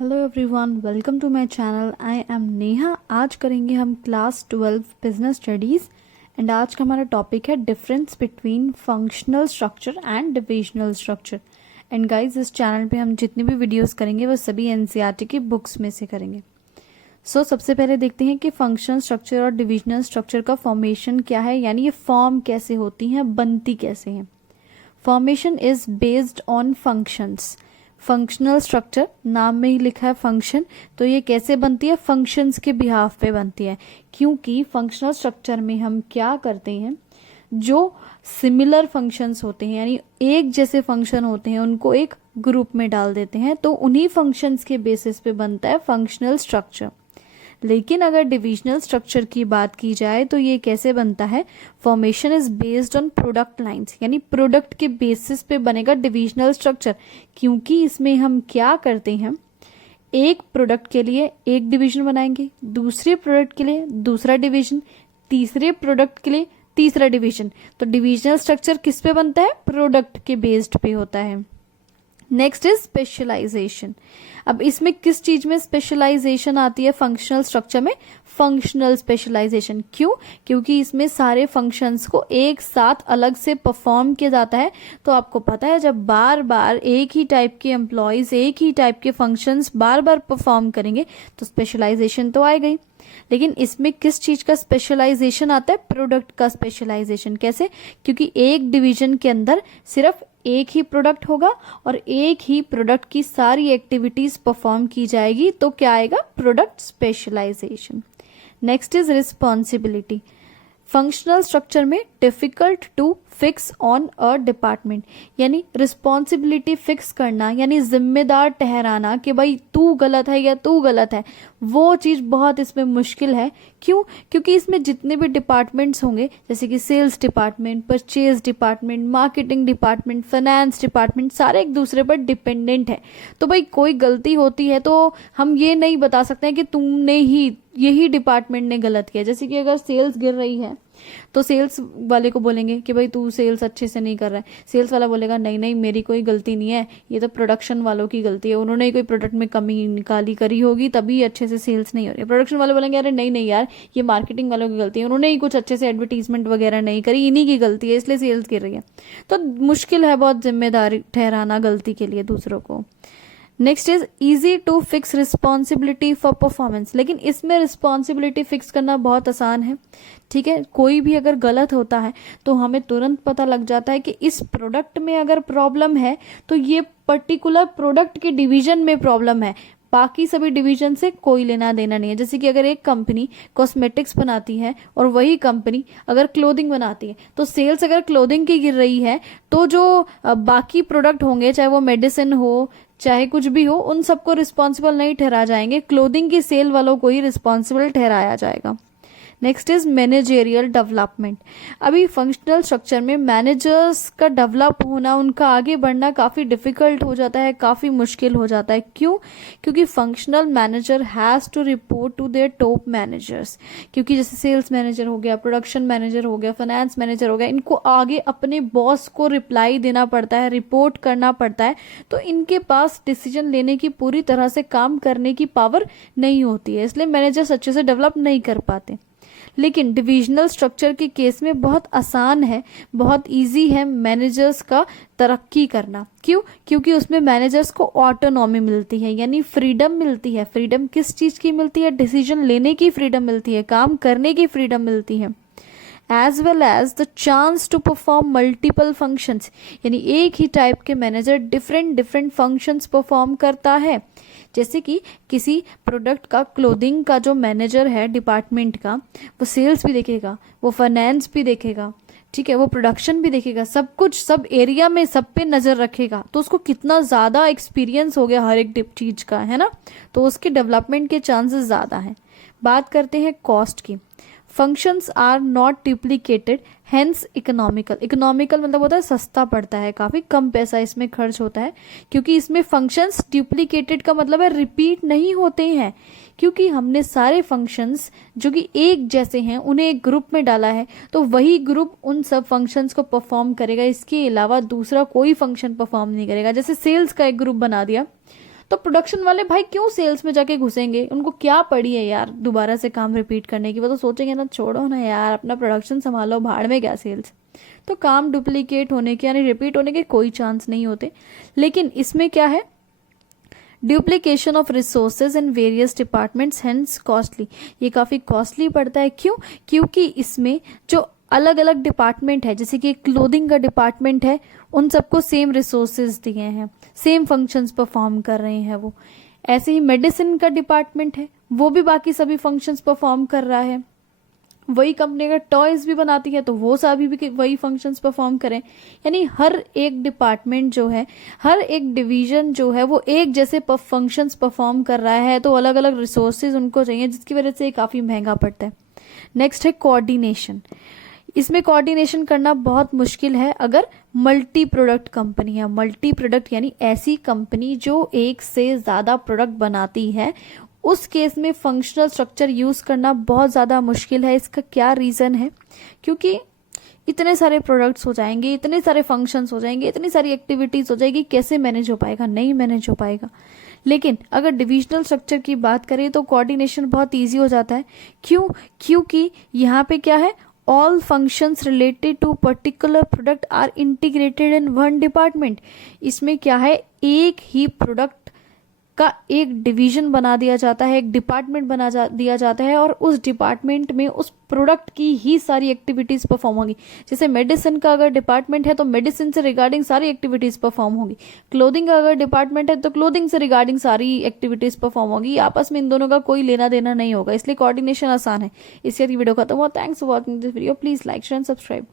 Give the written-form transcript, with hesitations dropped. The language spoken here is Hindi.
Hello everyone, welcome to my channel. I am Neha. आज करेंगे हम क्लास 12 बिजनेस स्टडीज़ एंड आज का हमारा टॉपिक है difference between functional structure and divisional structure. And guys, इस चैनल पे हम जितनी भी वीडियोस करेंगे वो सभी एनसीईआरटी की बुक्स में से करेंगे। सबसे पहले देखते हैं कि फंक्शनल स्ट्रक्चर और डिविजनल स्ट्रक्चर का फॉर्मेशन क्या है, यानी ये फॉर्म कैसे होती हैं, बनती कैसे हैं। Formation is based on functions. Functional structure, नाम में ही लिखा है फंक्शन, तो ये कैसे बनती है, फंक्शंस के बिहाफ पे बनती है। क्योंकि फंक्शनल स्ट्रक्चर में हम क्या करते हैं, जो सिमिलर फंक्शंस होते हैं यानी एक जैसे फंक्शन होते हैं उनको एक ग्रुप में डाल देते हैं, तो उन्हीं फंक्शंस के बेसिस पे बनता है फंक्शनल स्ट्रक्चर। लेकिन अगर डिविजनल स्ट्रक्चर की बात की जाए तो ये कैसे बनता है, formation is based on product lines, यानी प्रोडक्ट के बेसिस पे बनेगा डिविजनल स्ट्रक्चर। क्योंकि इसमें हम क्या करते हैं, एक प्रोडक्ट के लिए एक डिवीजन बनाएंगे, दूसरे प्रोडक्ट के लिए दूसरा डिवीजन, तीसरे प्रोडक्ट के लिए तीसरा डिवीजन। तो डिविजनल स्ट्रक्चर किस पे बनता है, प्रोडक्ट के बेस्ड पे होता है। Next is specialisation. अब इसमें किस चीज में स्पेशलाइजेशन आती है, फंक्शनल स्ट्रक्चर में फंक्शनल स्पेशलाइजेशन। क्यों? क्योंकि इसमें सारे फंक्शंस को एक साथ अलग से परफॉर्म किया जाता है। तो आपको पता है, जब बार बार एक ही टाइप के एम्प्लॉयज एक ही टाइप के फंक्शंस बार बार परफॉर्म करेंगे तो स्पेशलाइजेशन तो आएगा ही। लेकिन इसमें किस चीज का स्पेशलाइजेशन आता है, प्रोडक्ट का स्पेशलाइजेशन। कैसे? क्योंकि एक डिवीजन के अंदर सिर्फ एक ही प्रोडक्ट होगा और एक ही प्रोडक्ट की सारी एक्टिविटीज परफॉर्म की जाएगी, तो क्या आएगा, product specialization. Next is responsibility. Functional structure में difficult to fix on a department, यानी रिस्पॉन्सिबिलिटी फिक्स करना, यानी जिम्मेदार ठहराना कि भाई तू गलत है या तू गलत है, वो चीज बहुत इसमें मुश्किल है। क्यों? क्योंकि इसमें जितने भी डिपार्टमेंट्स होंगे, जैसे कि sales department, purchase department, marketing department, finance department, सारे एक दूसरे पर डिपेंडेंट है। तो भाई कोई गलती होती है तो हम ये नहीं बता सकते हैं कि तुमने ही, यही डिपार्टमेंट ने गलत किया। जैसे कि अगर सेल्स गिर रही है तो सेल्स वाले को बोलेंगे कि भाई तू सेल्स अच्छे से नहीं कर रहा है। सेल्स वाला बोलेगा नहीं नहीं, मेरी कोई गलती नहीं है, ये तो प्रोडक्शन वालों की गलती है, उन्होंने ही कोई प्रोडक्ट में कमी निकाली करी होगी तभी अच्छे से सेल्स नहीं हो रही है। प्रोडक्शन वाले बोलेंगे अरे नहीं नहीं यार, ये मार्केटिंग वालों की गलती है, उन्होंने ही कुछ अच्छे से एडवर्टीजमेंट वगैरह नहीं करी, इन्हीं की गलती है इसलिए सेल्स गिर रही है। तो मुश्किल है बहुत जिम्मेदारी ठहराना गलती के लिए दूसरों को। Next is easy to fix responsibility for performance. लेकिन इसमें रिस्पॉन्सिबिलिटी फिक्स करना बहुत आसान है। ठीक है, कोई भी अगर गलत होता है तो हमें तुरंत पता लग जाता है कि इस प्रोडक्ट में अगर प्रॉब्लम है तो ये पर्टिकुलर प्रोडक्ट के डिवीजन में प्रॉब्लम है, बाकी सभी डिवीजन से कोई लेना देना नहीं है। जैसे कि अगर एक कंपनी कॉस्मेटिक्स बनाती है और वही कंपनी अगर क्लोथिंग बनाती है, तो सेल्स अगर क्लोथिंग की गिर रही है तो जो बाकी प्रोडक्ट होंगे, चाहे वो मेडिसिन हो चाहे कुछ भी हो, उन सबको रिस्पॉन्सिबल नहीं ठहरा जाएंगे, क्लोथिंग की सेल वालों को ही रिस्पॉन्सिबल ठहराया जाएगा। Next is managerial development. अभी फंक्शनल स्ट्रक्चर में मैनेजर्स का डेवलप होना, उनका आगे बढ़ना काफ़ी डिफिकल्ट हो जाता है, काफ़ी मुश्किल हो जाता है। क्यों? क्योंकि functional manager has to report to their top managers. क्योंकि जैसे सेल्स मैनेजर हो गया, प्रोडक्शन मैनेजर हो गया, फाइनेंस मैनेजर हो गया, इनको आगे अपने बॉस को रिप्लाई देना पड़ता है, रिपोर्ट करना पड़ता है। तो इनके पास डिसीजन लेने की, पूरी तरह से काम करने की पावर नहीं होती है, इसलिए मैनेजर्स अच्छे से डेवलप नहीं कर पाते। लेकिन डिविजनल स्ट्रक्चर के केस में बहुत आसान है, बहुत इजी है मैनेजर्स का तरक्की करना। क्यों? क्योंकि उसमें मैनेजर्स को ऑटोनॉमी मिलती है, यानी फ्रीडम मिलती है। फ्रीडम किस चीज की मिलती है? डिसीजन लेने की फ्रीडम मिलती है, काम करने की फ्रीडम मिलती है, as well as the chance to perform multiple functions, यानी एक ही टाइप के manager different different functions perform करता है। जैसे कि किसी प्रोडक्ट का, क्लोथिंग का जो मैनेजर है डिपार्टमेंट का, वो सेल्स भी देखेगा, वो फाइनेंस भी देखेगा, ठीक है, वो प्रोडक्शन भी देखेगा, सब कुछ, सब एरिया में सब पे नजर रखेगा। तो उसको कितना ज्यादा एक्सपीरियंस हो गया हर एक चीज का, है ना, तो उसके डेवलपमेंट के चांसेस ज्यादा हैं। बात करते हैं कॉस्ट की। Functions are not duplicated, hence economical. Economical मतलब होता है सस्ता पड़ता है, काफी कम पैसा इसमें खर्च होता है, क्योंकि इसमें फंक्शंस डुप्लीकेटेड का मतलब है रिपीट नहीं होते हैं। क्योंकि हमने सारे फंक्शंस जो कि एक जैसे हैं उन्हें एक ग्रुप में डाला है, तो वही ग्रुप उन सब फंक्शंस को परफॉर्म करेगा, इसके अलावा दूसरा कोई फंक्शन परफॉर्म नहीं करेगा। जैसे सेल्स का एक ग्रुप बना दिया तो प्रोडक्शन वाले भाई क्यों सेल्स में जाके घुसेंगे, उनको क्या पड़ी है यार दोबारा से काम रिपीट करने की। वो तो सोचेंगे ना छोड़ो ना यार, अपना प्रोडक्शन संभालो, भाड़ में क्या सेल्स। तो काम डुप्लीकेट होने के यानी रिपीट होने के कोई चांस नहीं होते। लेकिन इसमें क्या है, duplication of resources in various departments hence costly, ये काफ़ी कॉस्टली पड़ता है। क्यों? क्योंकि इसमें जो अलग अलग डिपार्टमेंट है, जैसे कि क्लोथिंग का डिपार्टमेंट है, उन सबको सेम रिसोर्सेज दिए हैं, सेम फंक्शंस परफॉर्म कर रहे हैं वो। ऐसे ही मेडिसिन का डिपार्टमेंट है, वो भी बाकी सभी फंक्शंस परफॉर्म कर रहा है। वही कंपनी अगर टॉयज भी बनाती है तो वो सभी भी वही फंक्शंस परफॉर्म करें। यानी हर एक डिपार्टमेंट जो है, हर एक डिवीजन जो है, वो एक जैसे फंक्शंस परफॉर्म कर रहा है, तो अलग अलग रिसोर्सेज उनको चाहिए, जिसकी वजह से ये काफ़ी महंगा पड़ता है। नेक्स्ट है कोऑर्डिनेशन। इसमें कोऑर्डिनेशन करना बहुत मुश्किल है अगर मल्टी प्रोडक्ट कंपनी है। मल्टी प्रोडक्ट यानी ऐसी कंपनी जो एक से ज़्यादा प्रोडक्ट बनाती है, उस केस में फंक्शनल स्ट्रक्चर यूज़ करना बहुत ज़्यादा मुश्किल है। इसका क्या रीज़न है? क्योंकि इतने सारे प्रोडक्ट्स हो जाएंगे, इतने सारे फंक्शंस हो जाएंगे, इतनी सारी एक्टिविटीज़ हो जाएगी, कैसे मैनेज हो पाएगा? नहीं मैनेज हो पाएगा। लेकिन अगर डिविजनल स्ट्रक्चर की बात करें तो कोऑर्डिनेशन बहुत ईजी हो जाता है। क्यों? क्योंकि यहाँ पे क्या है, all functions related to particular product are integrated in one department. इसमें क्या है, एक ही प्रोडक्ट का एक डिवीजन बना दिया जाता है, एक डिपार्टमेंट दिया जाता है, और उस डिपार्टमेंट में उस प्रोडक्ट की ही सारी एक्टिविटीज़ परफॉर्म होंगी। जैसे मेडिसिन का अगर डिपार्टमेंट है तो मेडिसिन से रिगार्डिंग सारी एक्टिविटीज़ परफॉर्म होगी। क्लोथिंग का अगर डिपार्टमेंट है तो क्लोथिंग से रिगार्डिंग सारी एक्टिविटीज़ परफॉर्म होगी। आपस में इन दोनों का कोई लेना देना नहीं होगा, इसलिए कोऑर्डिनेशन आसान है। इसके बाद वीडियो खत्म हुआ। Thanks for watching this video. Please like share and subscribe.